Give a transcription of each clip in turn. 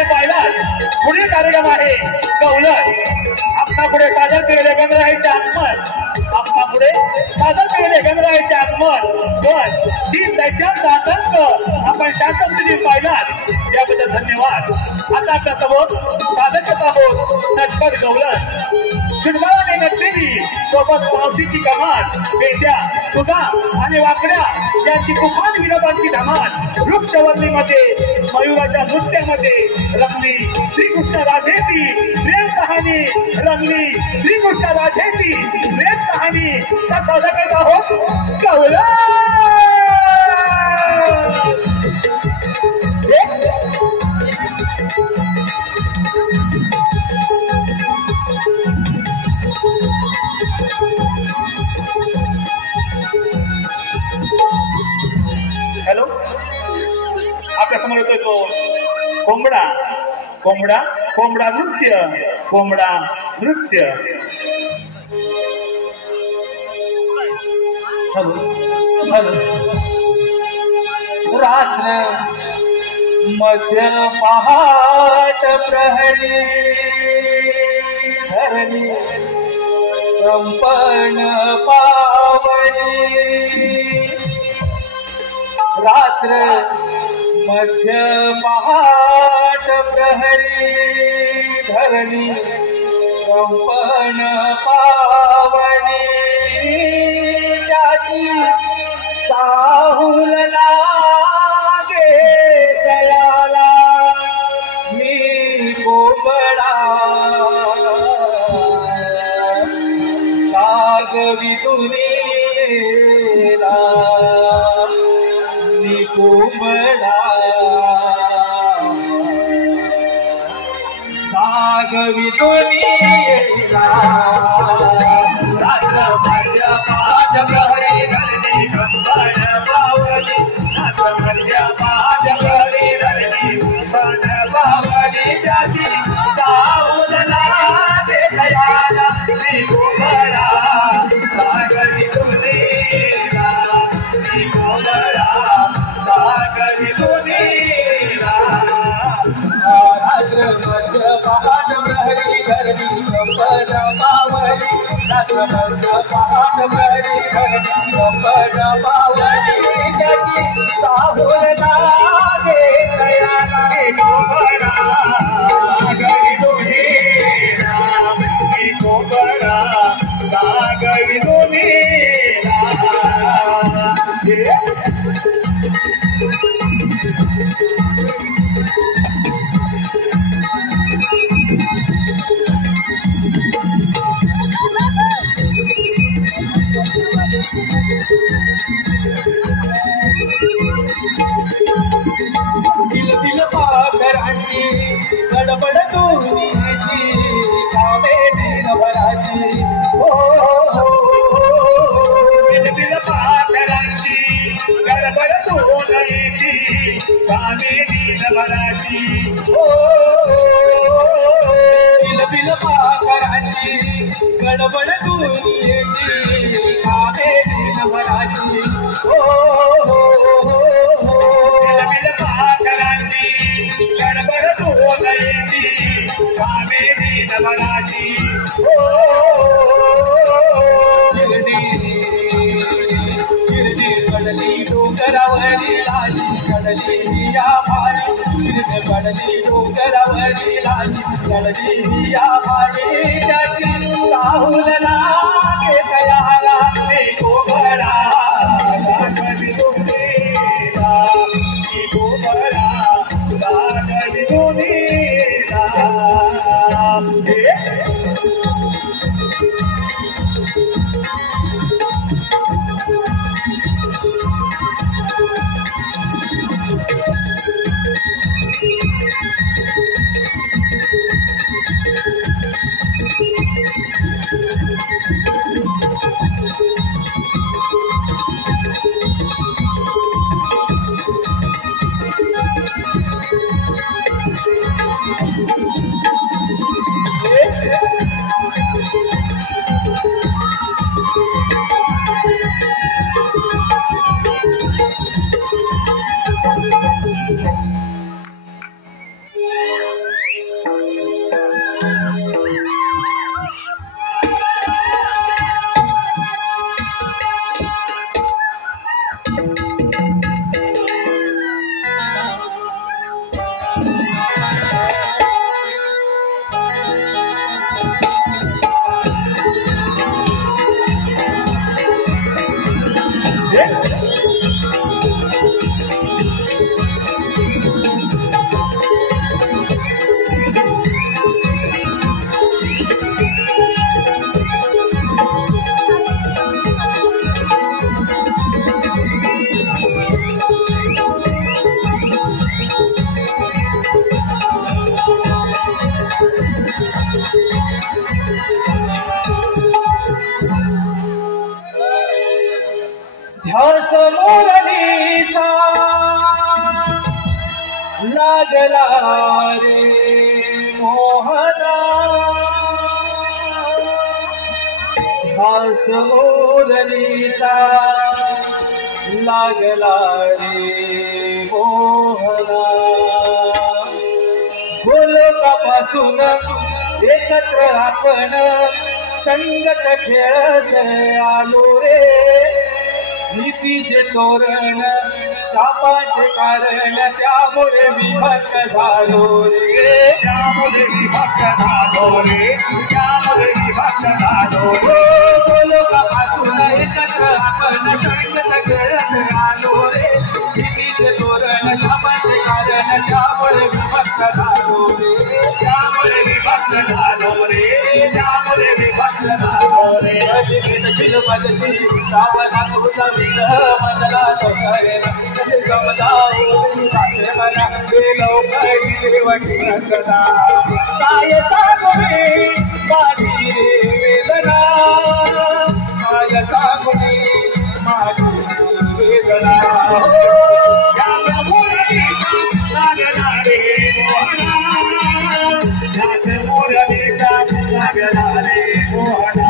आपण पाहिलात पुढील कार्यक्रम आहे गवलन आपणा पुढे सादर केलेले गणरायाचे आगमन आपणा पुढे सादर केलेले गणरायाचे आगमन पण ही त्याच्या अंक आपण शांतपणे पाहिलात याबद्दल धन्यवाद आता आपल्या समोर सादर करत आहोत नटकर गवलन चिरगावाने नटलेली सोबत पावसीची कमान पेट्या सुधा आणि वाकड्या यांची तुफान विनोदांची धमाल वृक्षवल्लीमध्ये मयुराच्या नृत्यामध्ये रंगली श्रीकृष्ण राधेची प्रेम कहाणी रंगली श्रीकृष्ण राधेची प्रेम कहाणी त्या सादर करत आहोत गवलन हॅलो आपल्या समोर येतोय तो कोंबडा कोंबडा कोंबडा नृत्य कोंबडा नृत्य रात्र मध्य पहाट प्रहरी धरणी कंपन पावनी रात्र मध्य पहाट प्रहरी धरणी कंपन पावनी त्याची चाहूल लागे तयाला मी कोंबडा सागवी दुनियेला मी कोंबडा सागवी दुनियेला रात्र मध्य पाच प्रहरी धरणी कंपन पावनी रात्र मध्य पाच प्रहरी धरणी कंपन पावनी त्याची चाहूल लागे तयाला मी कोंबडा सागवी दुनियेला मी कोंबडा सागवी दुनियेला रात्र मध्य पहाट प्रहरी धरणी कंपन पावनी रात्र मध्य पहाट प्रहरी धरणी कंपन पावनी त्याची चाहूल लागे तयाला मी कोंबडा सागवी दुनियेला मी कोंबडा सागवी दुनियेला दिल दिल पाखरांची गडबड दुनियेची कामे दिनभराची हो दिल दिल पाखरांची गडबड दुनियेची कामे दिनभराची हो दिल दिल पाखरांची गडबड दुनियेची कामे दिनभराची हो गडबड दुनियेची कामे दिनभराची गिरणी डोंगरावरी लाली कडली या भारी गिरणी डोंगरावरी लाली कडली या भारी त्याची चाहूल लागे तयाला मी कोंबडा सागवी दुनियेला मी कोंबडा सागवी दुनियेला ध्यास मुरलीचा लागला रे मोहना, ध्यास मुरलीचा लागला रे मोहना. गोलोकापासून एकत्र आपण संगत खेळत आलो रे. नीतीचे तोरण शापाचे कारण त्यामुळे विभक्त झालो रे. त्यामुळे विभक्त झालो रे. त्यामुळे विभक्त झालो रे. लोकापासून एकत्र आपण संगत खेळत आलो रे. नीतीचे तोरण शापाचे कारण त्यामुळे विभक्त झालो रे. त्यामुळे विभक्त झालो रे. त्यामुळे विभक्त झालो रे. मनला कसे समजावून मला काय सांगू मी माझी वेदना, काय सांगू मी माझी वेदना. लागला रे मोहना, ध्यास मुरलीचा लागला रे मोहना.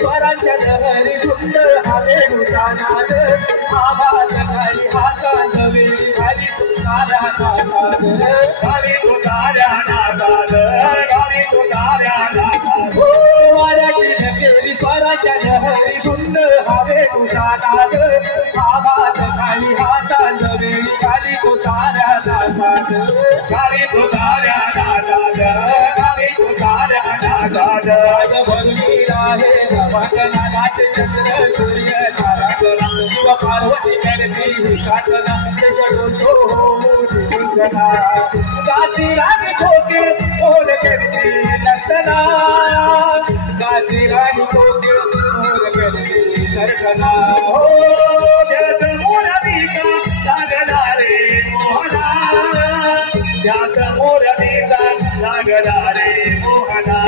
स्वरांच्या लहरी धुंद हवेनुचा नाद, आभात खाली हासा नवेली खाली तुझ्या नादात, खाली तुझ्या नादात, खाली तुझ्या नादात. वाऱ्याची नकेली स्वरांच्या लहरी धुंद हवेनुचा नाद, आभात खाली हासा नवेली खाली तुझ्या नादात, खाली तुझ्या नादात, खाली तुझ्या नादात. भरली आहे नाचे चंद्र सूर्य ताराकला, शिव पार्वती करती काटना शोधना. गाती राणी खोके ओर करती नर्तना, गाती राणी खोके ओर करती नर्तना. हो ध्यास मुरलीचा लागला रे मोहना, ध्यास मुरलीचा लागला रे मोहना.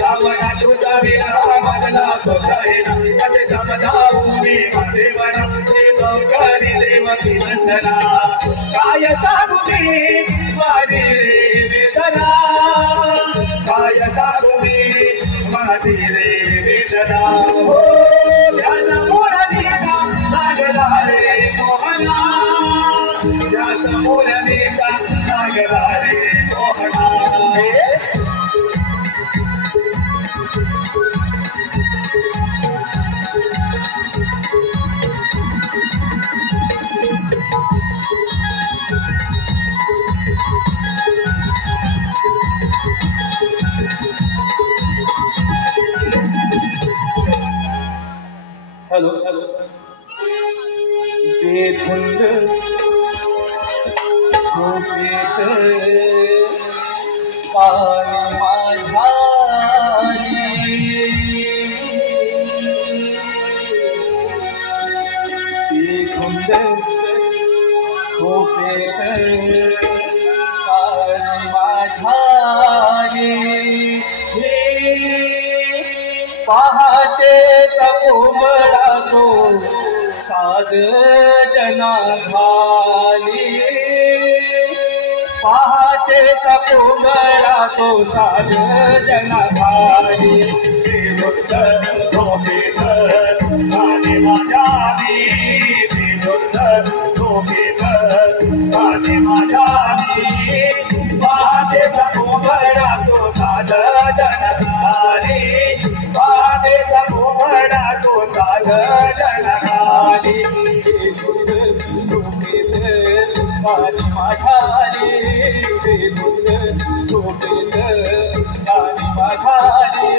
रावणा तुझा विरा मला सोसायना, कसे समजावून मी देवना देवकारी देवकी नंदना. काय सांगू मी माझी वेदना, काय सांगू मी माझी वेदना. हो ध्यास मुरलीचा लागला रे मोहना, ध्यास मुरलीचा लागला रे मोहना. Hello hello. बेधुंद झोपेत पाणी माझ्या बेधुंद झोपेत पाणी माझ्या पहाटेचा कोंबडा तो साध जना घाली पहाटेचा कोंबडा तो साध जना घाली विरुद्ध झोपेत आणि माझ्यानी विरुद्ध झोपेत आणि माझ्यानी पहाटेचा कोंबडा तो साध जना घाली पहाटेचा कोंबडा तो साध जना घाली झोपेत आणि माझ्यानी झोपेत आणि माझ्यानी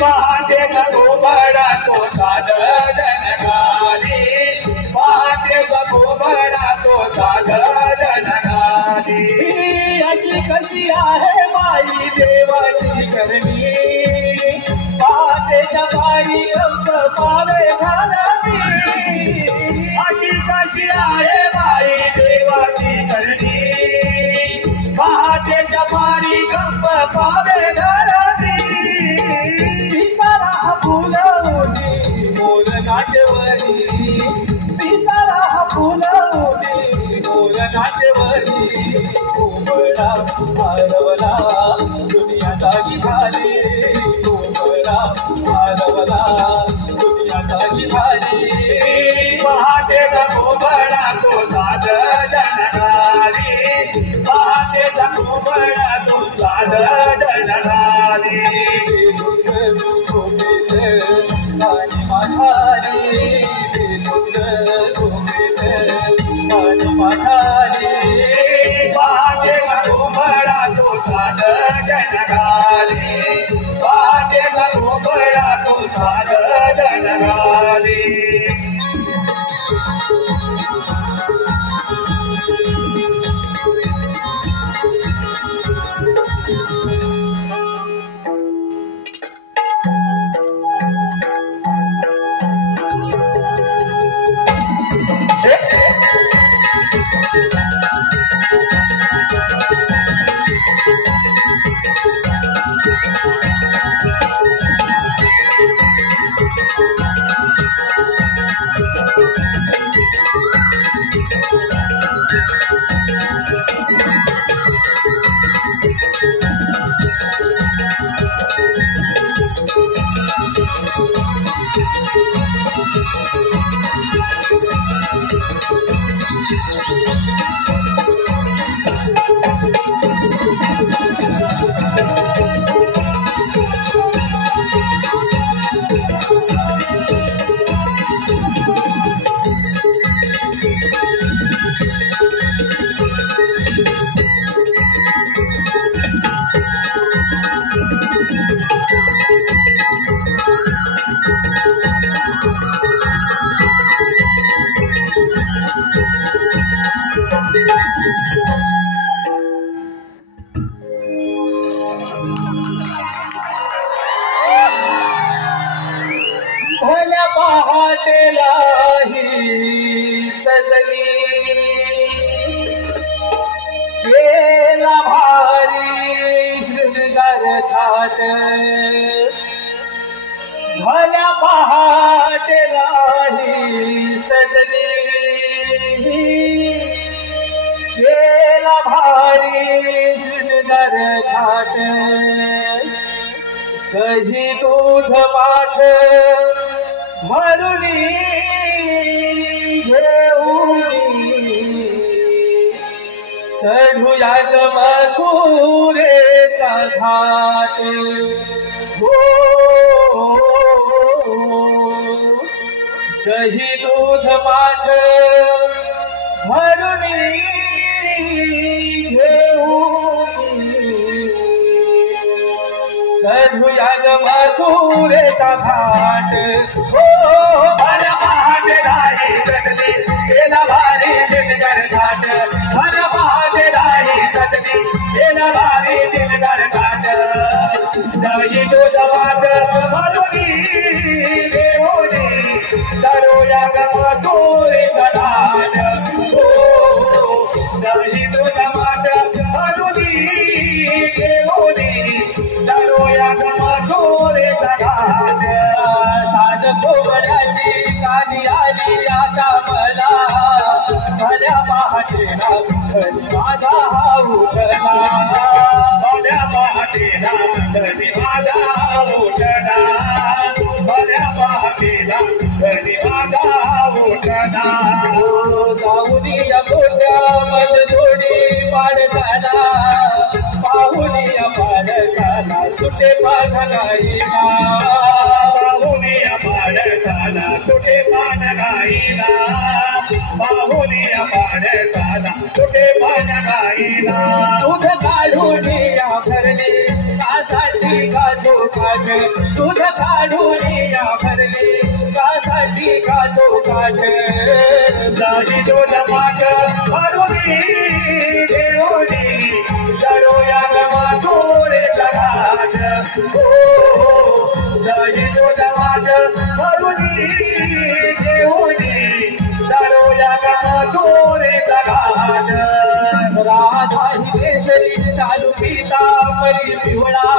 पहाटेचा कोंबडा तो साध जना घाली पहाटेचा कोंबडा तो साध जना घाली अशी कशी आहे बाई देवाची करणी पहाटेच्या पायी अंक पावे घालावी अशी कशी आहे बाई देवाची करणी पहाटेच्या पारी गप्प पावे घराती पिसारा फुलवली मोर नाटवली पिसारा फुलवली मोर नाटवली कोंबडा हरवला दुनिया जागी झाली कोंबडा हरवला दुनिया जागी झाली पहाटेचा कोंबडा तो साध जना घाली पहाटेचा कोंबडा तो साध जना घाली झोपेत आणि माझाली झोपेत आणि माझाली पहाटेचा कोंबडा तो साध जना घाली पहाटेचा कोंबडा तो साध जना घाली भल्या पहाटेलाही सजली केला भारी शृंगार थाट भल्या पहाटेलाही सजली केला भारी शृंगार थाट कधी दूध पाठ भरून घेऊन चढूयात मथुरेचा घाट हो दही दूध पाठ भरून घेऊन चढूयात मथुरेचा घाट हो भल्या पहाटेलाही सजली केला भारी दिनकर घाट भल्या पहाटेलाही सजली केला भारी दिनकर घाट दही दूध पाठ भरून घेऊन चढूया मथुरेचा घाट हो दही दूध पाठ भरून घेऊन चढूया मथुरेचा घाट साज कोंबड्याची काली आई झाली आता मला भल्या पहाटेला घरी माझा हा उठला भल्या पहाटेला घरी माझा उठला भल्या पहाटेला घरी माझा उठला जाऊनिया मोठ्या मज सोडी पाडसाला पाहुनिया पाडसाला सुटे पाघाईला पाहुनिया पाडसाला सुटे पाघाईला पाहुनिया पाडसाला सुटे पाघाईला दूध काढून या भरली कासाठी काढू काढ दूध काढून या भरली कासाठी काढू काढ जाई दूध माग भरुनी देऊनी जडोया गमा थोडे जगात जाई दूध माग भरुनी देऊनी जडोया गमा थोडे जगात राधा ही केसरी चालू पिता परी पिवळा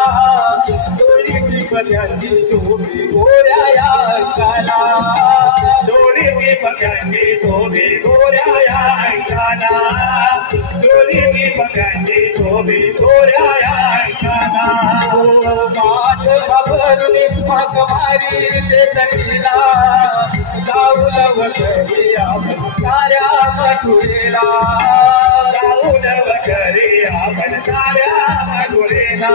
जोडी पिपऱ्यांची शोभी गोऱ्या या अंगाला दोरी की पक्यांची शोभी गोऱ्या या अंगाला दोरी की पक्यांची शोभी गोऱ्या या अंगाला माठ भरून मग मारी ते सगळीला जाऊ लवकरी आपण साऱ्या मथुरेला जाऊन वगैरे आपण साऱ्या मथुरेला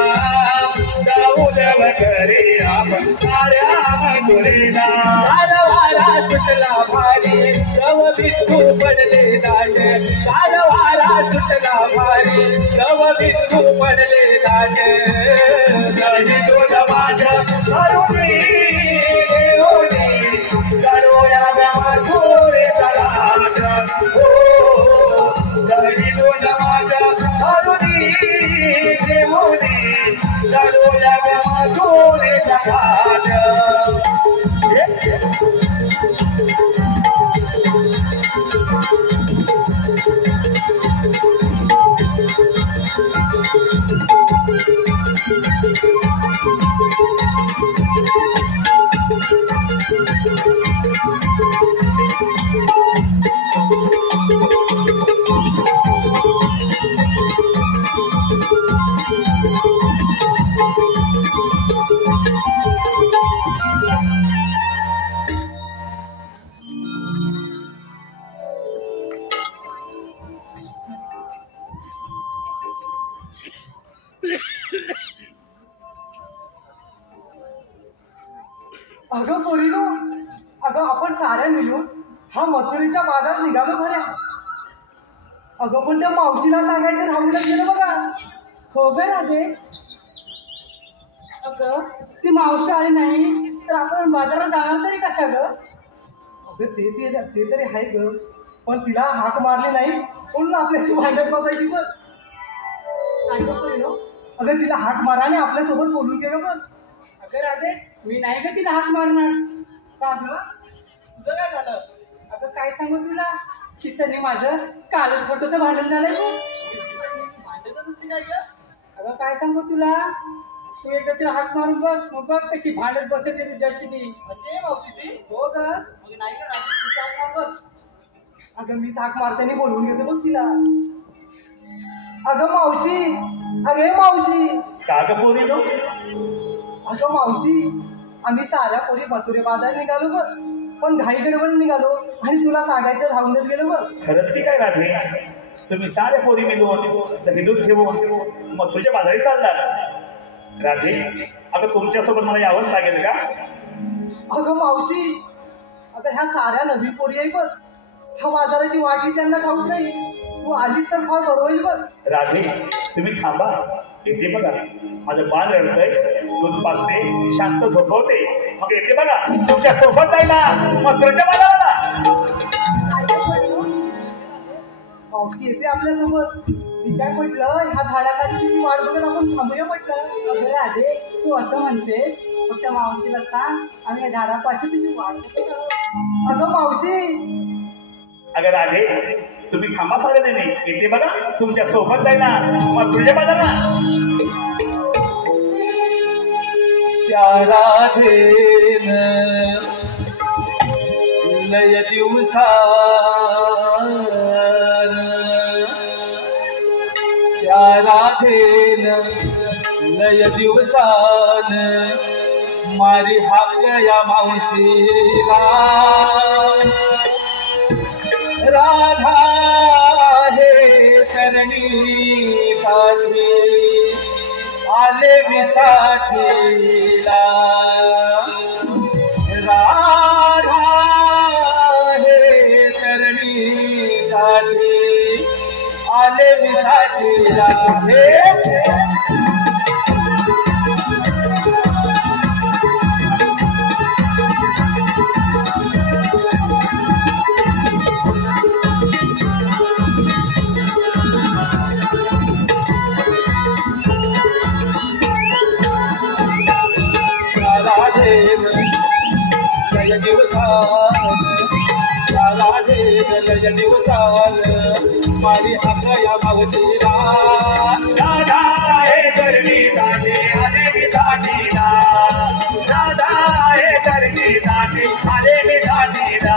जाऊन वगैरे आपण साऱ्या मथुरेला वारा सुटला भारी गव बिंदू पडले दाट वारा सुटला भारी गव बिंदू पडले दाट जाई दूध माग भरुनी देऊनी जडोया गमा थोडे जगात जाई दूध माग भरुनी देऊनी जडोया गमा थोडे जगात अगं पोरीनो अगं आपण साऱ्या मिळून हा मथुरेच्या बाजारात निघालो खऱ्या अगं पण त्या मावशीला सांगायचं राहूनच गेलं बघा हो ग राजे अगं ती मावशी आली नाही तर आपण बाजारात जाणार तरी कशा ग अगं ते तरी आहे ग पण तिला हाक मारली नाही म्हणून आपल्याशी भांडत बसायची पण काय ग पोरीनो? अगं तिला हाक मारा आणि आपल्यासोबत बोलून गेलं पण अगं राजे मी नाही ग तिला हाक मारणार का ग तुझं काय झालं अगं काय सांगू तुला तिचं माझं काल छोटस भांडण झालंय बघ भांडायचं तुझी काय ग अगं काय सांगू तुला तू एकदा तिला हाक मारून बघ मग बघ कशी भांडत बसते तुझ्याशी ती अशी आहे मावशी ती हो ग मग नाही का तू हाक मार बघ अगं मीच हाक मारताना बोलवून घेते बघ तिला अगं मावशी अगे मावशी का ग पोरीनो अगं मावशी आम्ही साऱ्या पोरी मथुरे बाजार निघालो बघ पण घाई गडबड निघालो आणि तुला सांगायचं राहूनच गेलो बघ खरंच की काय राहते तुम्ही सारे पोरी मिळून हिंदूत ठेवून मग तुझ्या बाजारी चालणार राधे अगं तुमच्यासोबत मला यावंच लागेल का अगं मावशी आता ह्या साऱ्या नवीन पोरी आहे बघ ह्या बाजाराची वाटी त्यांना ठाऊक नाही तू आलीच तर फार बरं होईल बघ राधे तुम्ही थांबा येते बघा माझं बाल रडतंय दूध पाचते शांत झोपवते मग येते बघा तुमच्या सोबत जायला मग तुमच्या बाजाराला मावशी येते आपल्यासोबत मी काय म्हटलं ह्या झाडाखाली तिची वाट बघत आपण थांबूया म्हटलं अगं राधे तू असं म्हणतेस फक्त मावशीला सांग आम्ही या झाडापाशी तुझी वाट बघत आहोत. अगं मावशी अगं राधे तुम्ही थांबा सारे नाही येते बघा तुमच्या सोबत जायला मग तुझ्या बाजाराला त्या राधेन लय दिवसान त्या राधेन लय दिवसान मारी हाक या मावशीला राधा हे करणी काठी आले विसाठीला राधा हे करणी काठी आले विसाठीला हे लय दिवसान मारी हाक या मावशीला राधा हे करणी काठी आले विसाठीला राधा हे करणी काठी आले विसाठीला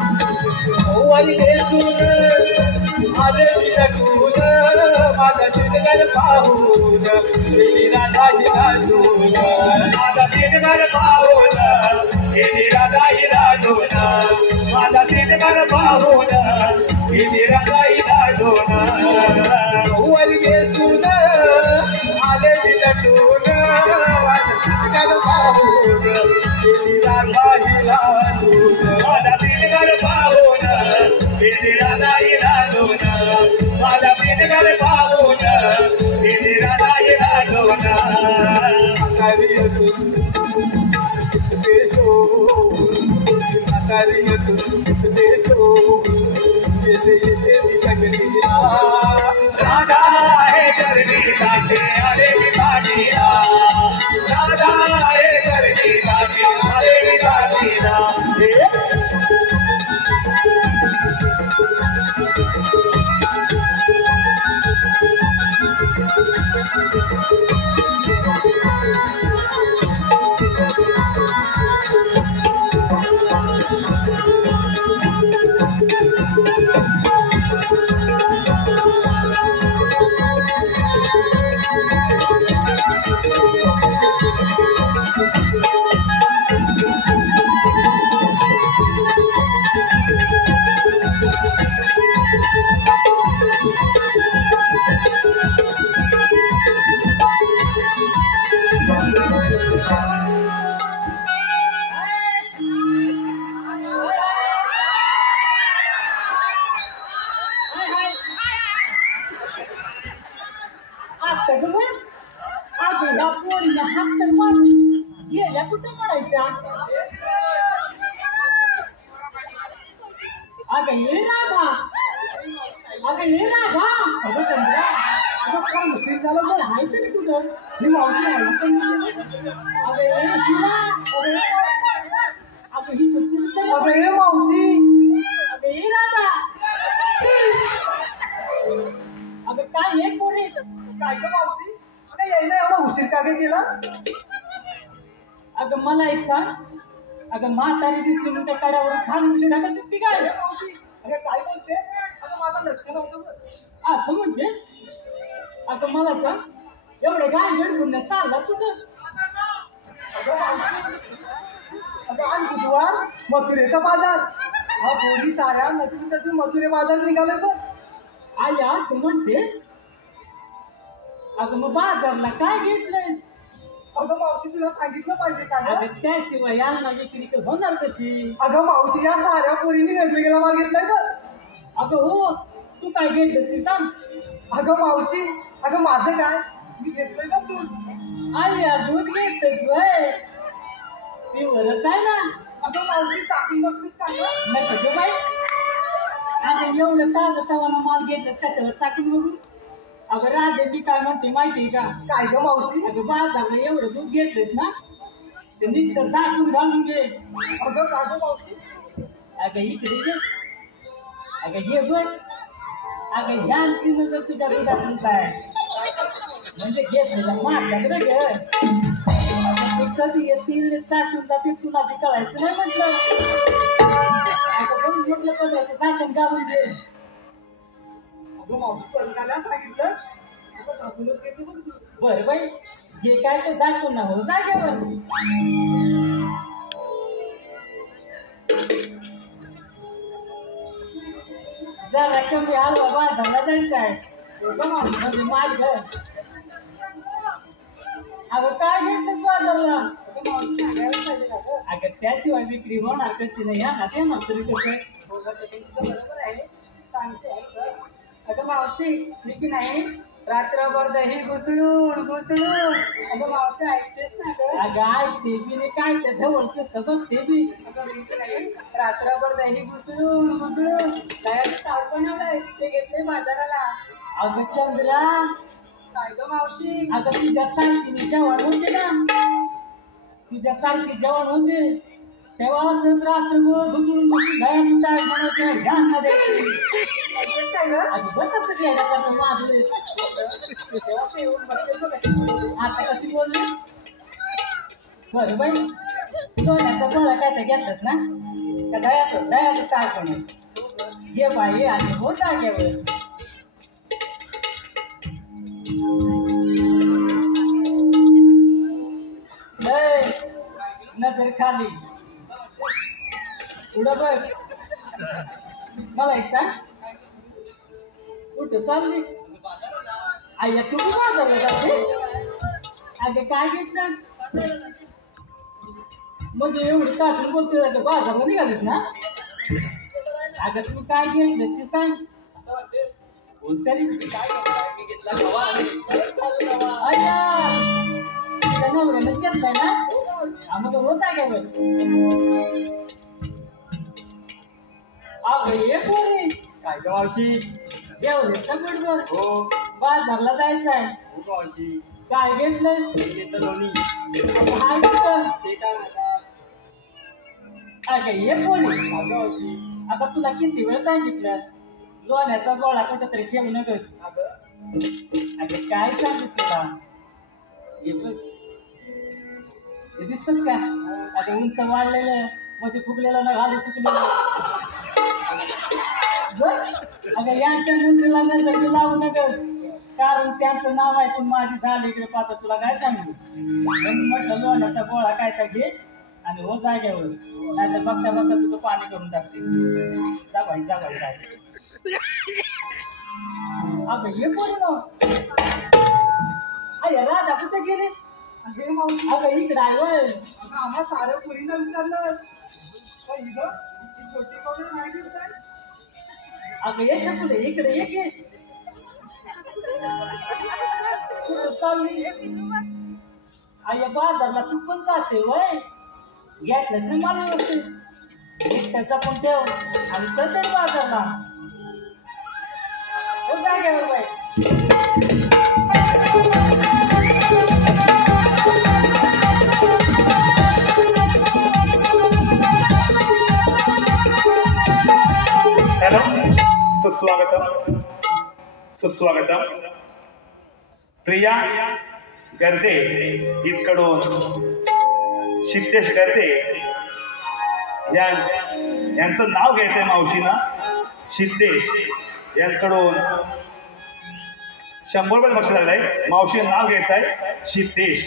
वरी घेसून आले विलटून माझा शिरगर पाहून गेली राधा हिराजून माझा दिनभर पाहून गेली राधा हिराजून माझा दिनभर पाहून गेली राधा हिराजून वरी घेसून आले विलटून माझा शिरगर पाहून गेली राधा हिराजून माझा दिनभर पाहून गेली राधा हिराजून माझा दिनभर पाहून गेली राधा हिराजून राधा हे करणी काठी आले विसाठीला राधा हे करणी काठी आले विसाठीला कुठं म्हणायच्या अगं ये राधा अगं ये राधा अगं चंद्रा अगं काय मुश्किल झालं बघ आहे तरी कुठं ही मावशी आहे पण अगं ये शिवा अगं ही मुश्किल अगं हे मावशी अगं ये राधा अगं काय हे पोरी काय गं मावशी अगं यायला एवढा उशीर का गं केला अगं मला एक सांग अगं म्हातारी दिसली म्हणून त्या कड्यावर खाली मिळली ढकल दिसती काय अगं मावशी अगं काय बोलते अगं माझं लक्ष नव्हतं बघ. असं म्हणजे अगं मला सांग एवढे गाय झडकून चालला तुझं अगं मावशी अगं आज बुधवार मथुरेचा बाजार हा पोरी साऱ्या नटून मथुरे बाजार निघाले बघ आई असं म्हणते अगं मग बाजारला काय घेतलंय अगं मावशी तुला सांगितलं पाहिजे का गं? अगं त्याशिवाय यांना विक्री तर होणार कशी अगं मावशी या साऱ्या पोरीने वेगवेगळ्या मागितलंय बघ अगं हो तू काय घेतलं ते सांग अगं मावशी अगं माझं काय मी घेतलंय बघ दूध आई या दूध घेतलं वय ती वरच आहे ना अगं मावशी टाकी बघतीस का गं? नाही का बाई अगं एवढं ताजं तवाना माल घेतलं त्याच्यावर टाकून बघू अगं राधे मी काय म्हणते माहितीये का काय गं मावशी अगं बाजारला एवढं दूध घेतलंस ना ते नुसतं दाखवून घालून घे. अगं का गं मावशी? अगं इकडे ये. अगं ये बघ. अगं ह्या आमची नजर तुझ्या दुधातलीच आहे. म्हणजे घेतलेला मारतात रे ग. ते कधी येतील टाकून जातील तुला ते कळायचं नाही म्हटलं. अगं पण म्हटलं पदार्थ टाकून घालून घे. अगं मावशी परकाला सांगितलं आता दाखवूनच घेतो बघ तू. बरं बाई जे काय ते दाखवून ना हो जागेवर. जरा कमी हलवा बाजारला जायचं आहे. म्हणजे माल घर. अगं काय घेतलं बाजारला? अगं त्याशिवाय विक्री होणार कशी नाही या ना ते ना तरी कसं. बरोबर आहे सांगते अगं मावशी मी की नाही रात्रभर दही घुसळून घुसळून. अगं मावशी ऐकतेस ना गं? अगं ऐकते बी नाही काय त्या जवळच बघते बी. अगं मी नाही रात्रभर दही घुसळून घुसळून दह्याचं ताक बनवलंय ते घेतले बाजाराला. अगं चंद्रा काय गं मावशी? अगं तुझ्यासारखी जेवण होते ना तुझ्यासारखी जेवण होते तेव्हा असंच रात्रभर घुसळून घुसळून दह्याची ताक बनवते ध्यान न द्यायची. ऐकतेस काय गं? अगं बघत घ्यायला करतो माझं. तेव्हा ते येऊन बसते बघ कशी बोलते. आता कशी बोलली? बरं बाई सोन्याचा गोळा काय तर घेतलास ना का दह्याचं ताक बनव. घे बाई आणि हो जागेवर. नजर खाली पुढं बघ. मला एक सांग कुठं चालली? आई तू बाजारला जाते? अगं काय घेतलं? म्हणजे एवढी काटून बोलते अगं बाजारला निघालीस ना? अगं तू काय घेतलं ते सांग. कोणतरी नवऱ्यानं घेतलाय ना मग होत आहे काय? अगं ये पोरी काय गं मावशी? जेवले का गुडवर? हो बाजारला जायचं आहे. हो मावशी काय घेतलं? घेतलं लोणी. हाय घेतलं. ते काय म्हणतात? अगं ये पोरी अगं मावशी आता तुला किती वेळ सांगितलं लोण्याचा गोळा कुठं तरी ठेवू नकस. अगं अगं काय सांगितलं तुला? हे बघ हे दिसत का? आता उंच वाढलेलं मध्ये फुगलेलं ना घाली सुकलेलं. अगं यांच्या नंतरला नजर लावू नकस कारण त्यांचं नाव ऐकून माझी झाली इकडे पाहता तुला काय सांगू. म्हणून म्हटलं लोण्याचा गोळा काय काय घे आणि हो जागेवर नाही तर बघता बघता तुझं पाणी करून टाकते. जा भाई काय अगं ये पूर्ण अरे राधा कुठे गेले? अगे मावशी अगं इकडे आहे वय. अगं आम्हा साऱ्या पुरीनं विचारलं काय ही गं ती छोटी कवडे नाही घेत आहे? अगं याच्या पुढे इकडे ये की. कुठं चालली? आई बाजारला तू पण जाते वय घेतलं नाही मला वाटते त्याचा पण ठेव आणि तसंच बाजारला हो जागेवर बाई. हॅलो सुस्वागतम प्रिया गर्दे हिचकडून सिद्धेश गर्दे यांचं नाव घ्यायचंय मावशीनं. सिद्धेश यांकडून 100 रुपये बक्षीस लागलंय. मावशी नाव घ्यायचंय सिद्धेश.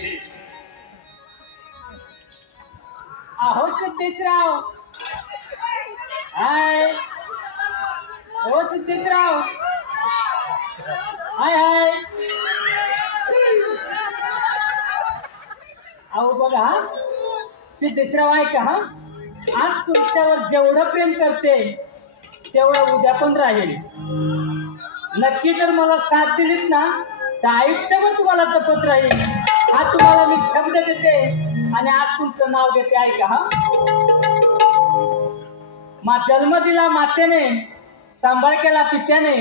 अहो सिद्धेशराव हाय. हो सिद्धेशराव हाय हाय. अहो बघा सिद्धेशराव ऐका हा आज तुमच्यावर जेवढं प्रेम करते तेवढं उद्या पण राहील. नक्की जर मला साथ दिलीत ना तर आयुष्यभर तुम्हाला जपत राहील हा तुम्हाला मी शब्द देते. आणि आज तुमचं नाव घेते ऐका हा. जन्म दिला मातेने सांभाळ केला पित्याने.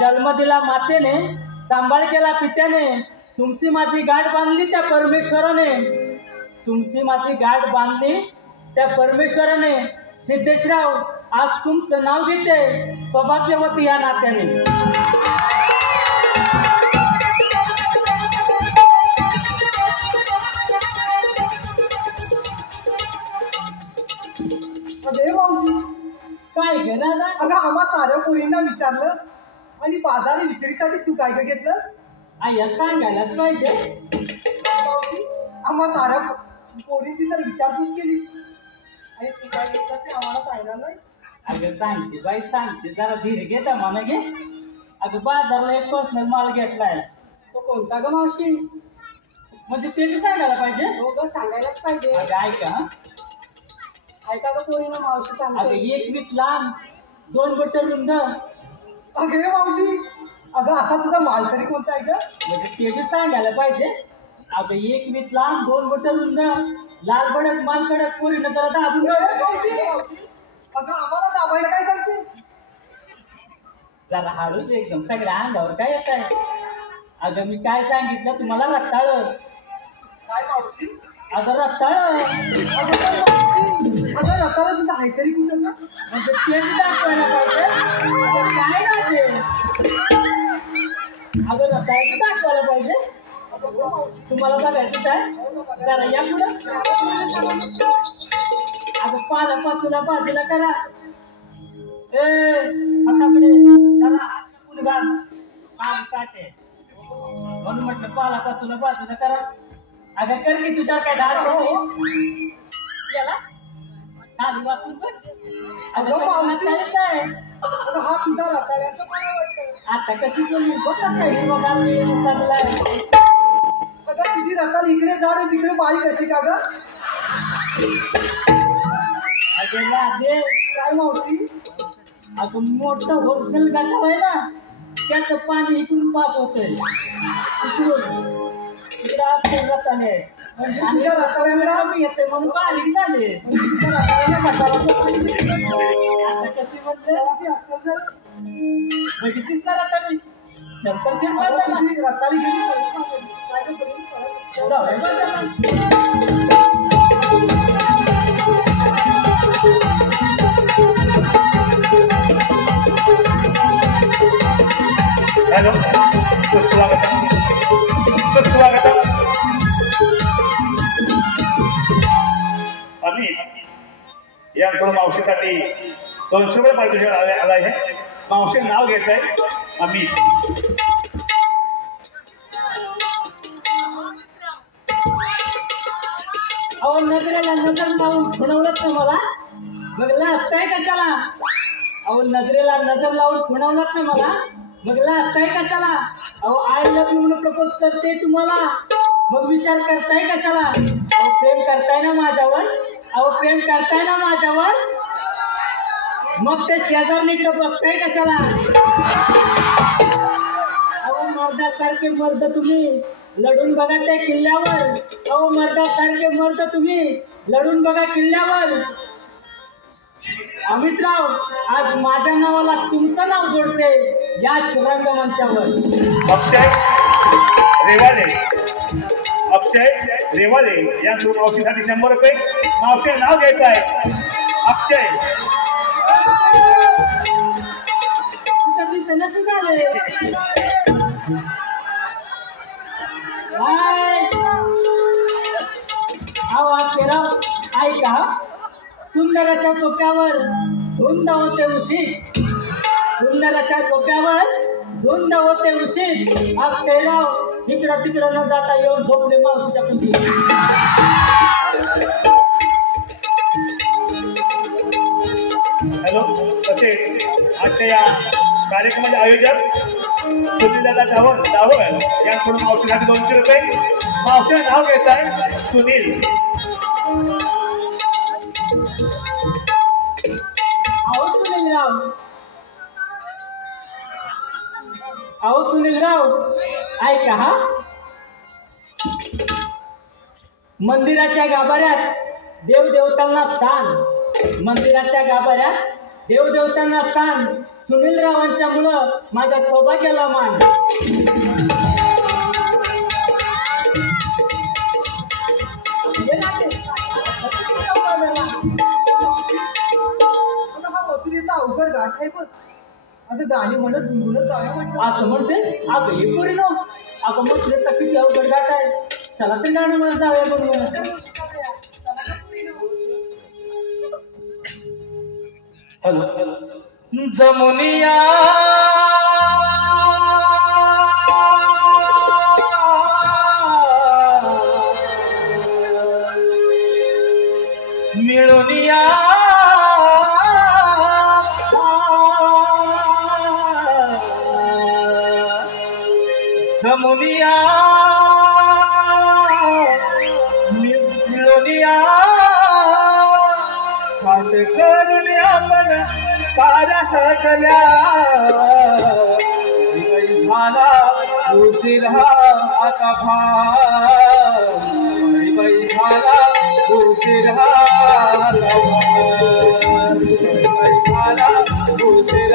जन्म दिला मातेने सांभाळ केला पित्याने. तुमची माझी गाठ बांधली त्या परमेश्वराने. तुमची माझी गाठ बांधली त्या परमेश्वराने सिद्धेशराव आज तुमचं नाव घेते सौभाग्यवती या नात्याने. अरे मावशी, काय घेणार अगं आम्हा साऱ्या पोरींना विचारलं आणि बाजारी विक्रीसाठी तू काय काय घेतलं? आया सांगायलाच पाहिजे. मावशी, आम्हा साऱ्या पोरींची तर विचारपूस केली आणि तू काय घेतलं ते आम्हाला सांगणार नाही. अगं सांगते बाई सांगते, जरा धीर घे दमानं घे. अगं बाजारला एक पर्सनल माल घेतलाय. तो कोणता ग मावशी? म्हणजे ते बी सांगायला पाहिजे. हो ग, सांगायलाच पाहिजे. अगं ऐका हं. ऐका ग पोरीनं, मावशी अगं सांगते. 1 वीत लांब 2 बोट रुंद. अगे मावशी, अगं असा तुझा माल तरी कोणता आहे ग? म्हणजे ते बी सांगायला पाहिजे. अगं 1 वीत लांब 2 बोट रुंद, लाल बडक माल कडक, पोरीनं जरा दाबून अरे मावशी, अगं आम्हाला दाबायला काय सांगते? जरा हळूच एकदम, सगळ्या अंगावर काय येत आहे. अगं मी काय सांगितलं तुम्हाला, रताळ. काय मावशी? अगं रताळ अगं रताळा तुझा आहे तरी कुठं ना? म्हणजे ते बी दाखवायला पाहिजे. अगं काय राहते, अगं रताळाचं दाखवायला पाहिजे. तुम्हाला बघायचं काय? जरा या पुढं. अगं पाला पाचूला बाजूला करा. हाताकडे जरा हात पुढे घाल, पाल काटे म्हणून म्हटलं पाला पाचूला बाजूला करा. अगं कर की तुझ्या काय धाड याला खाली वाचून बघ. अगं मावशी काय अगं हा तुझा रताळ्याचं मला वाटतं. आता कशी बोलली बघ आता हे बघा मी चांगलाय. अगं तुझी रताळ इकडे झाड आहे तिकडे बारीक कशी का ग? अगं लादे काय मावशी? अगं मोठं होलसेल गटार आहे ना, त्याचं पाणी इकडून पास होतंय. इकडं असं रताळे म्हणजे तुझ्या रताळ्याला कमी येते म्हणून बारीक झाले. तुझ्या रताळ्याला गटाराचं पाणी दिसतं. आता कशी म्हणते तेव्हा ती अक्कल जर बघितलीच ना रताळी नंतर ते अगं तुझी रताळी गेली परत मागं. काय गं बरं, परत जाऊ दे बाजारात. हॅलो, सुस्वागत. आम्ही यांकडून मावशीसाठी 200 रुपये पारितोषिक आला आहे. मावशी नाव घ्यायचं आहे आम्ही. अहो नजरेला नजर लावून खुणवलंच ना मला, बघला असताय कशाला. अहो नजरेला नजर लावून खुणवलंच ना मला, बघला असताय कशाला. अहो आय लव्ह यू म्हणून प्रपोज करते तुम्हाला, मग विचार करताय कशाला. अहो प्रेम करताय ना माझ्यावर, अहो प्रेम करताय ना माझ्यावर, मग ते शेजारणीकडे बघताय कशाला. अहो मर्दासारखे मर्द तुम्ही लढून बघा त्या किल्ल्यावर. अहो मर्दासारखे मर्द तुम्ही लढून बघा किल्ल्यावर. अमितराव आज माझ्या नावाला तुमचं नाव जोडते याच रंगमंचावर. अक्षय रेवाले यांकडून मावशीसाठी 100 रुपये. मावशी नाव घ्यायचं आहे अक्षय. ऐका, सुंदर अशा सोप्यावर धुंद होते उशीत, सुंदर अशा सोप्यावर धुंद होते उशीत. अक्षयराव इकडं तिकडं न जाता येऊन झोपले मावशीच्या कुशीत. हॅलो, कसे आजच्या या कार्यक्रमाचे आयोजक सुनील दादा डावळ यांकडून मावशीसाठी 200 रुपये. मावशीचं नाव घ्यायचं आहे सुनील. अहो सुनीलराव ऐका हा, मंदिराच्या गाभाऱ्यात देवदेवतांना स्थान, मंदिराच्या गाभाऱ्यात देवदेवतांना स्थान. सुनीलरावांच्या मुलं माझ्या सौभाग्याला मान. हे गाठ आहे बघ. अगं गाणी म्हणत गुणगुणत जाऊया म्हटलं. असं म्हणते अगं हे पोरी नो अगं म्हटलं तर किती अवघड गाठ आहे. चला ते गाणं म्हणत जाऊया बरोबर. जमुनिया मिळुनिया जमुनिया मिळुनिया पाठ करून आपण साऱ्या सगळ्या झाला उशीर आता भाई झाला उशीर झाला उशीर झाला उशीर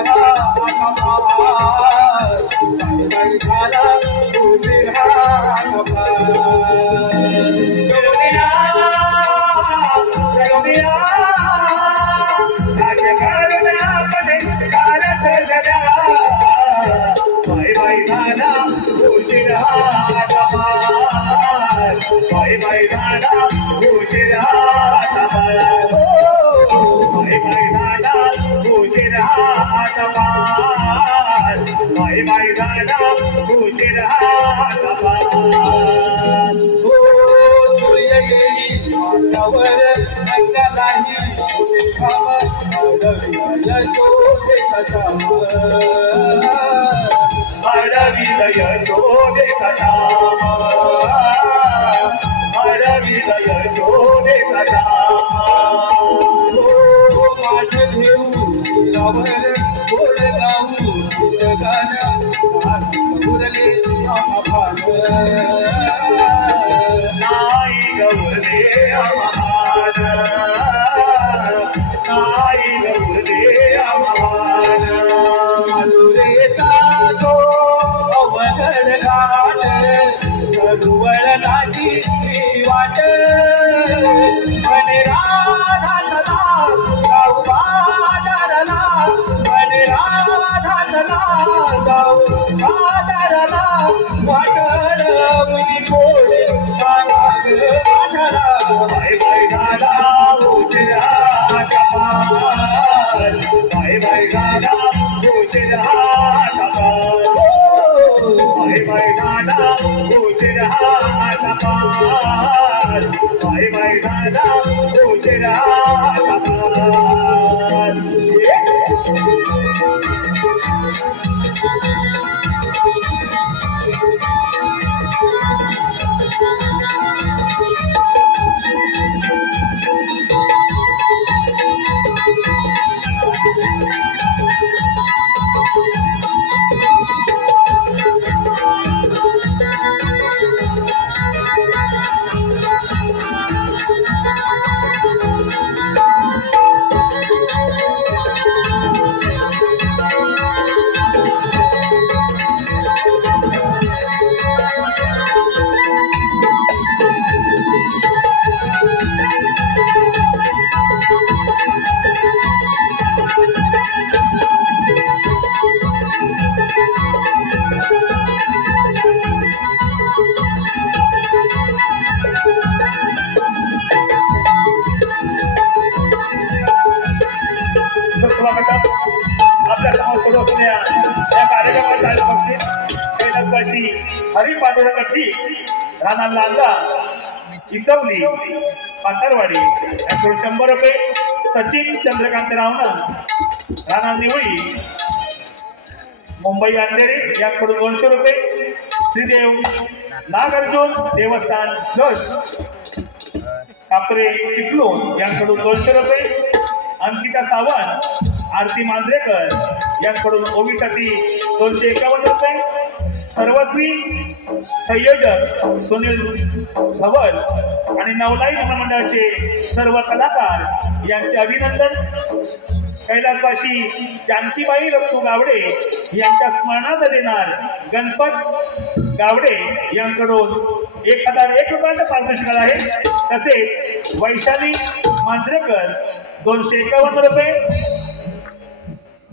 राणा लांजा इसवली पाथरवाडी यांकडून 100 रुपये. सचिन चंद्रकांत रावण राणा निवळी मुंबई अंधेरी यांकडून 200 रुपये. श्रीदेव नागार्जुन देवस्थान ट्रस्ट कापरे चिखलोन यांकडून 200 रुपये. अंकिता सावंत आरती मांजरेकर यांकडून ओवीसाठी 251 रुपये. सर्वस्वी संयोजक सुनील धवल आणि नवलाई मंडळाचे सर्व कलाकार यांचे अभिनंदन. कैलासवासी जानकीबाई रत्तू गावडे यांच्या स्मरणार्थ देणार गणपत गावडे यांकडून 1001 रुपयांचा पारितोषिक आहे. तसेच वैशाली मांजरेकर 251 रुपये.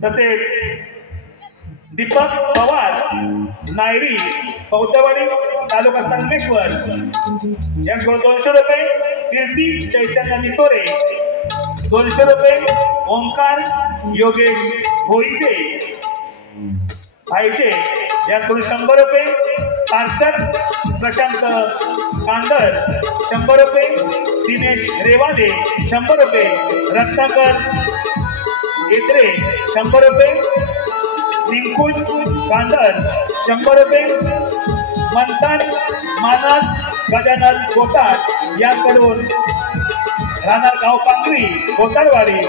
तसेच दीपक पवार नायरी पौतवाडी तालुका संगमेश्वर यांच्याकडून 200 रुपये. कीर्ती चैतन्य नितोरे 200 रुपये. ओंकार योगेश भोईते पाहिजे यांकडून 100 रुपये. सार्थक प्रशांत कांदर 100 रुपये. दिनेश रेवादे 100 रुपये. रत्नाकर येत्रे 100 रुपये. निंकुश कांदर 100 रुपये. मंथन मानस गजानन गोटार यांकडून राहणार गाव पांगरी गोटारवाडी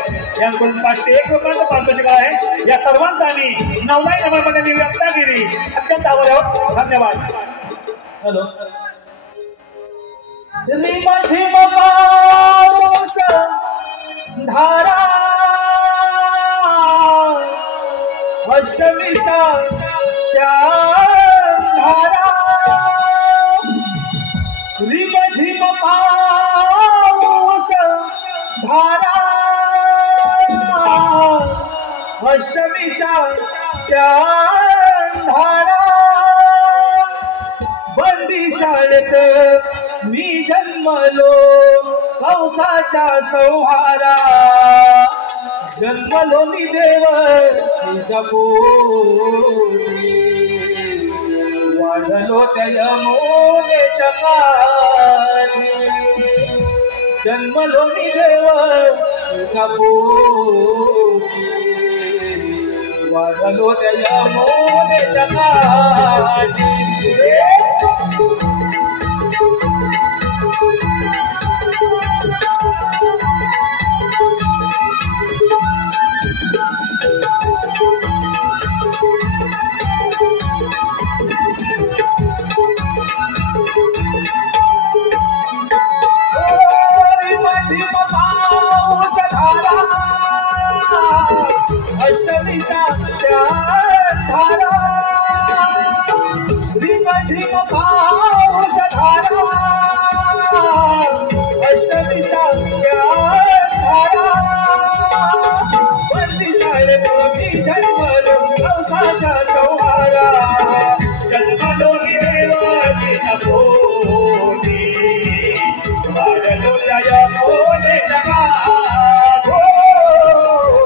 यांकडून 501 रुपयांचा पारितोषिक आहे. या सर्वांचा आम्ही 9 नंबरमध्ये मी व्यक्त केली. अत्यंत आभारी आहोत. धन्यवाद. हॅलो. रिमझिम पाऊस धारा अष्टमीचा त्या धारा रिमझिम पाऊस धारा अष्टमीचा त्या धारा बंदी शाळेत मी जन्मलो पावसाच्या संहारा जन्मलो मी देव तुझ्या पोटी वाढलो त्या यमुनेच्या काठी जन्मलो मी देव तुझ्या पोटी वाढलो त्या यमुनेच्या काठी अष्टमीचा त्या धारा रिमझिम पाऊस धारा अष्टमीचा त्या धारा बंदी शाळेत मी जन्मलो पावसाच्या संहारा जन्मलो मी देवाच्या पोटी वाढलो त्या यमुनेच्या काठी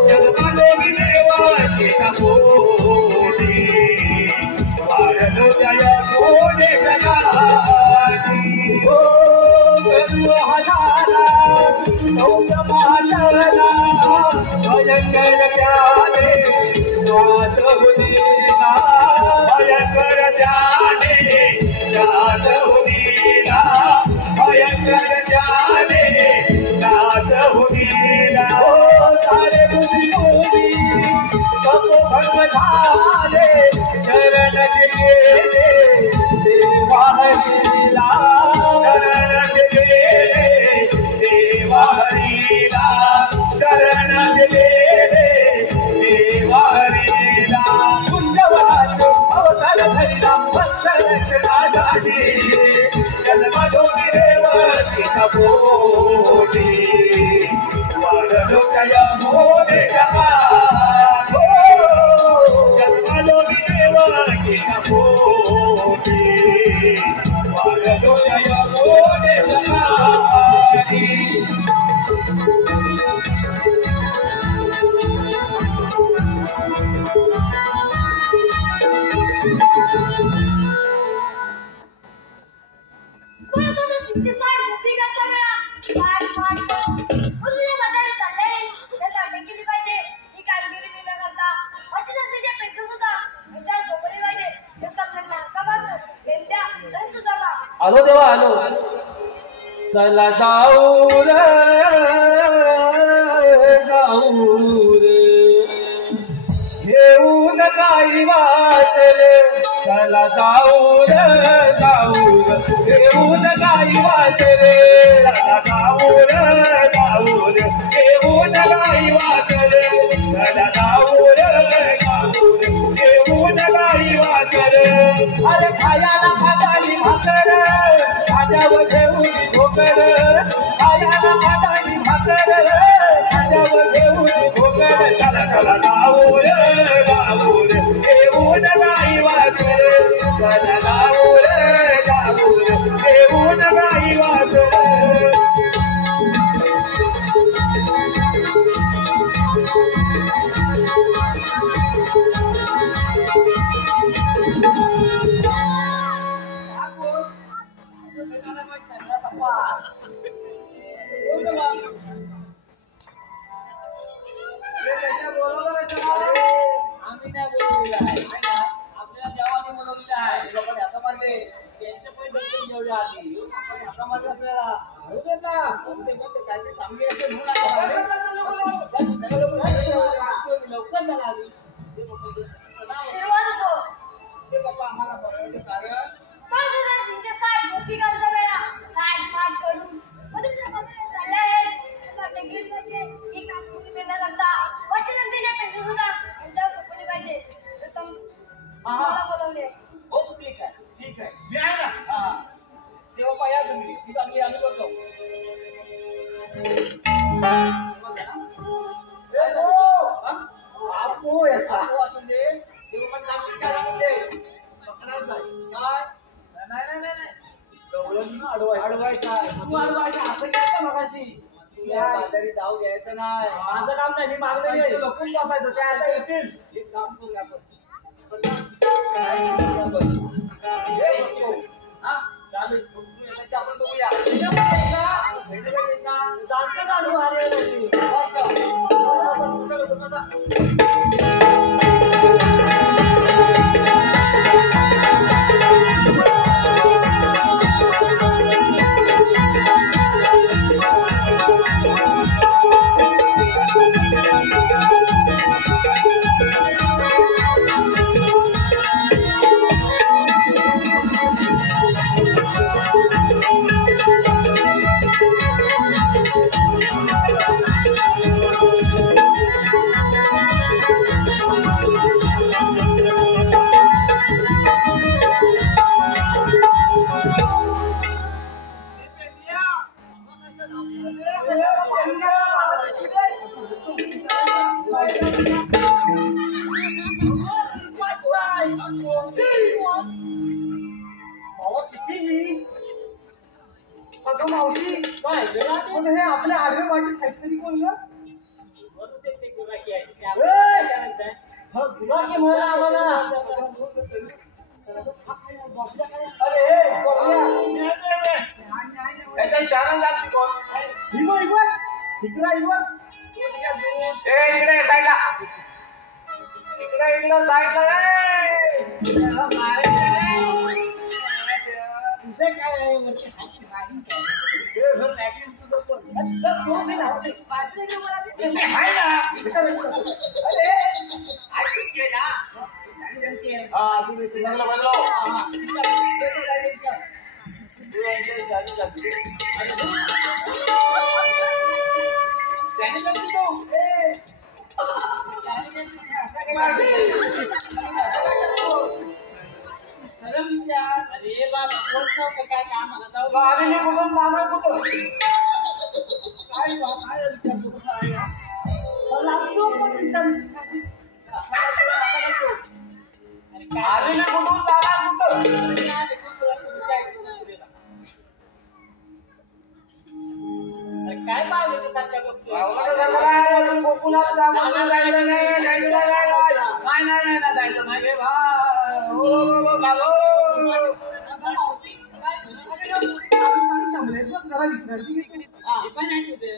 जन्मलो मी देवाच्या पोटी वाढलो त्या यमुनेच्या काठी गरुड हजारा नवस मांडला भयंकर त्याने श्वास उदिला भयंकर त्याने श्वास उदिला भयंकर त्याने श्वास उदिला सारे ऋषी मुनी तपोभंग झाले शरण गेले देवा हरीला शरण गेले देवा हरीला शरण गेले देवा हरीला कुंजवनात अवतार धरिला भक्त रक्षणासाठी जन्मलो मी देवाच्या पोटी वाढलो त्या यमुनेच्या काठी जन्मलो मी देवाच्या पोटी वाढलो त्या यमुनेच्या काठी तुमची साड मोठी करता वेळा पाठ पाठ उरले बदल चालले तर काढणी केली पाहिजे ही कामगिरी मी न करता माझी संधीचे पेटू सुद्धा विचार सोपली पाहिजे एकदम लागला का बघतो त्या तरी सुद्धा मा आलो देवा आलो चला जाऊ रे घेऊन काही वासरे चला जाऊ रे घेऊन काही वासरे चला जाऊ रे घेऊन काही वासरे चला जाऊ रे घेऊन काही वासरे अरे खायाला खाताली भाकर खाद्यावर घेऊन ठोकर खायाला खाताली भाकर खाद्यावर घेऊन ठोकर चला चला जाऊ रे आम्ही नाही बोललेलं आहे आपल्याला देवाने बोलवलेलं आहे लोकांनी हाता मारले त्यांचे पण दर्शन घेऊया आधी आपण हाता मारले आपल्याला काय ते चांगली असे लवकर झाला आधी आशीर्वाद असो ते बाबा आम्हाला बघायचं कारण संशोधन तुमचे साठ गोपिकांचा वेळा ताट पाठ करून मधुपूर मध्ये चालले आहेत तर गिर म्हणजे ही कामगिरी बेंदा करता वचनंतीच्या पेंडू सुद्धा यांच्यावर सोपवली पाहिजे प्रथम मला बोलवले हो ठीक आहे मी आहे ना हा तेव्हा पाया तुम्ही ती चांगली आम्ही करतो आपो याचा असून दे तेव्हा पण चांगली काय दे पकडायचं नाही अडवायचा तू अडवायचा असं काय मगाशी तुला बाजारी जाऊ द्यायचं नाही माझं काम नाही मी मागणं लपून बसायचं ते आता येतील एक काम करूया आपण चालेल आपण बघूया अगं मावशी पण हे आपल्या आडव्या वाटेत काहीतरी कोण ग त्याच्या शाळा लागते कोण इकडे साईडला इकडे साईडला तुझे काय वरती सांगते मागून अरे बाबा बोलतो काय आम्हाला जाऊ कुठून मामा कुठं काय विचारतो कसा लागतो पण आलेले कुठून जाणार कुठं काय पाहिजे सध्या बघतो गोकुळात जायचं नाही जरा विश्रांती घेते पण आहे तुझे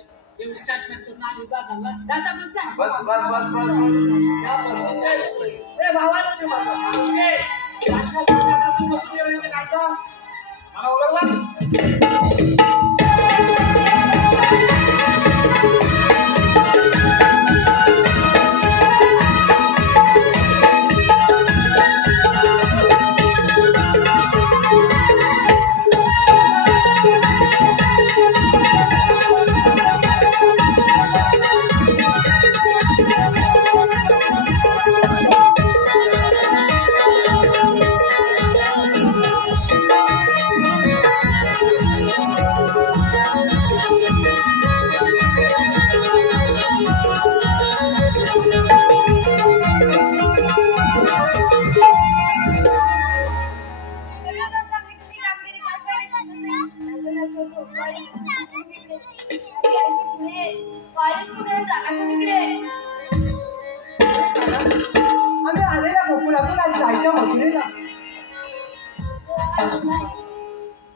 आम्ही आलेल्या गोकुळातून आज जायच्या मथुरेला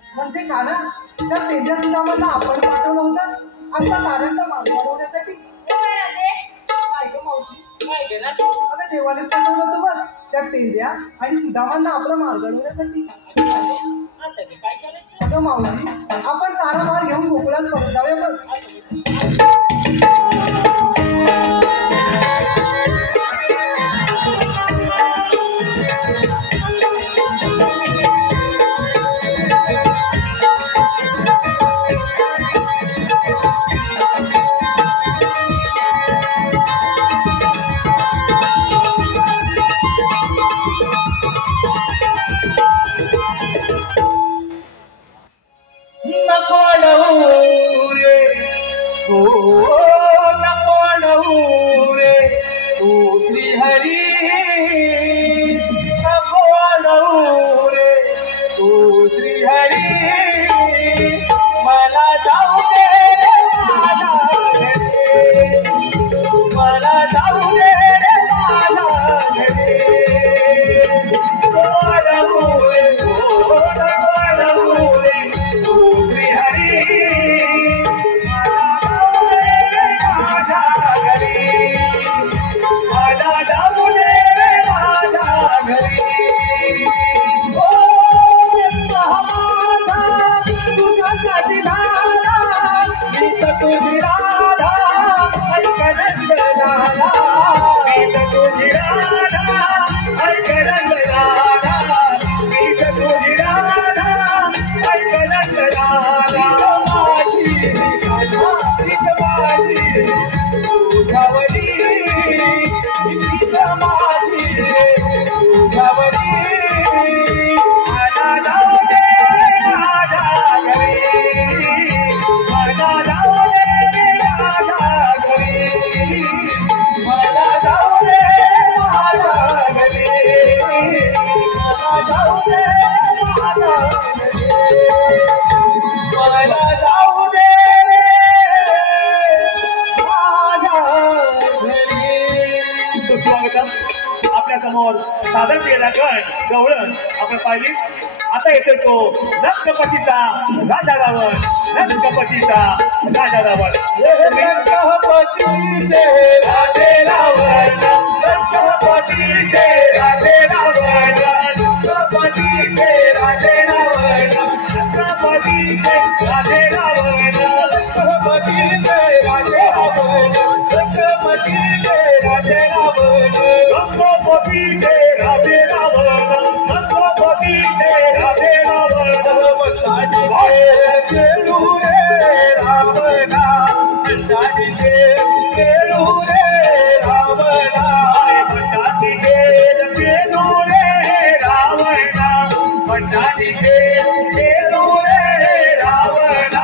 म्हणजे काना त्या पेंड्या सुद्धा मला आपण पाठवलं होतं आपला साऱ्यांचा मार्ग होण्यासाठी. हे काय राहते? काय ग मावशी? काय केलं अगं देवानेच पाठवलं होतं बघ त्या पेंड्या आणि सुदामांना आपला मार्ग होण्यासाठी. आता ते काय करायचं अगं मावशी आपण सारा माल घेऊन गोकुळात परत जाऊया बघ. नको अडवू रे हो नको अडवू रे तू श्रीहरी नको अडवू रे तू श्रीहरी मला जाऊ दे रे माझ्या घरी मला जाऊ दे रे माझ्या घरी नको अडवू रे हो नको अडवू रे तुझी राधा ऐकनंद लाला गीत तुझी राधा ऐकनंद लाला गीत तुझी राधा ऐकनंद लाला माझी राधा गीत माझी तुझ्यावरी गीत माझी तुझ्यावरी मला जाऊ दे राधा घरी मला जाऊ दे राधा घरी मला जाऊ दे माझ्या घरी मला जाऊ दे माझ्या घरी मला जाऊ दे माझ्या घरी. सुस्वागतम आपल्या समोर सादर केलेला गण गवळण आपण पाहिली. आता येतो तो नक्कपतीचा राजा रावण नक्कपतीचा राजा रावण नक्कपतीचे राजे रावण नक्कपतीचे राजे रावण नक्कपतीचे राजे रावण नक्कपतीचे राजे रावण नक्कपतीचे राजे रावण नक्कपतीचे राजे रावण नक्कपतीचे राजे रावण नक्कपतीचे राजे रावण गेलू रे रावणा भंडारी गेलू रे रावणा भंडारी गेलू रे रावणा भंडारी गेलू रे रावणा.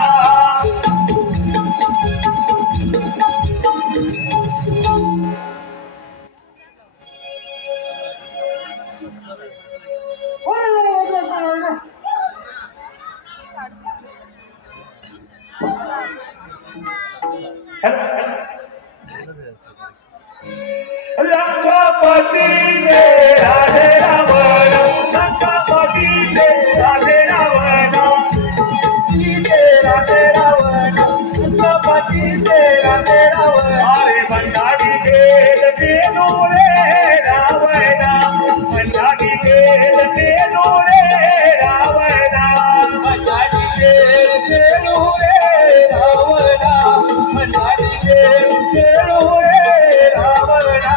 नक्कपतीचे राजे रावण नक्कपतीचे राजे रावण नक्कपतीचे राजे रावण नक्कपतीचे राजे रावण अरे भंडारी गेलू रे रावणा भंडारी गेलू रे रावणा भंडारी गेलू रे रावणा भंडारी गेलू रे रावणा.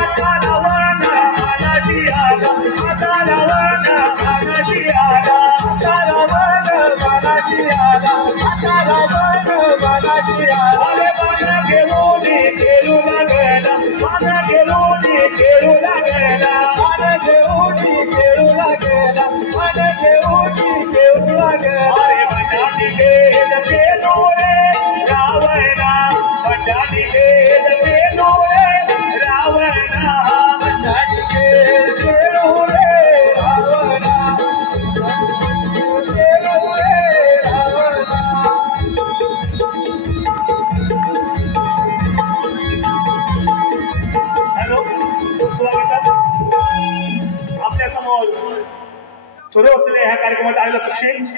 आता रावण मनाची आला आता रावण मनाची आला आता रावण मनाची आला आता रावण मनाची आला. अरे मन घेऊन खेळू लागला मन घेऊन खेळू लागला मन घेऊन खेळू लागला मन घेऊन खेळू लागला. अरे भंडारी गेलू रे रावणा भंडारी गेलू रे रावणा भंडारी गेलू रे रावणा गेलू रे रावणा. हॅलो आपल्या समोर सुरू असलेल्या ह्या कार्यक्रमात आलेलं बक्षीस